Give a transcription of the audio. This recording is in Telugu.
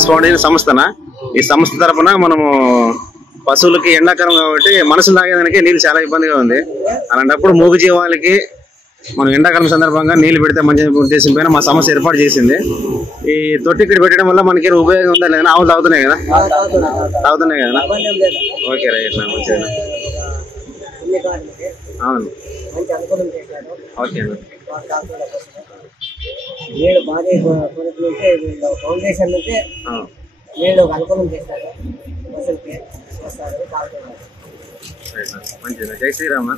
ఎన్ఎస్ఎస్ ఫౌండేషన్ సంస్థన ఈ సంస్థ తరఫున మనము పశువులకి ఎండాకాలం కాబట్టి మనుషులు తాగేదానికి నీళ్ళు చాలా ఇబ్బందిగా ఉంది. అలాంటప్పుడు మూగ జీవాలకి మనం ఎండాకాలం సందర్భంగా నీళ్లు పెడితే మంచి ఉద్దేశం పైన మా సంస్థ ఏర్పాటు చేసింది. ఈ తొట్టి ఇక్కడ పెట్టడం వల్ల మనకి ఉపయోగం ఉందా లేదా? ఆవులు తాగుతున్నాయి కదా? తాగుతున్నాయి కదా? ఓకే రైట్, మంచిగా. అవును, ఓకే అన్న. ఫౌండేషన్ నుంచి నేను అనుకూలం చేస్తాను. మంచిది. జై శ్రీరామ్.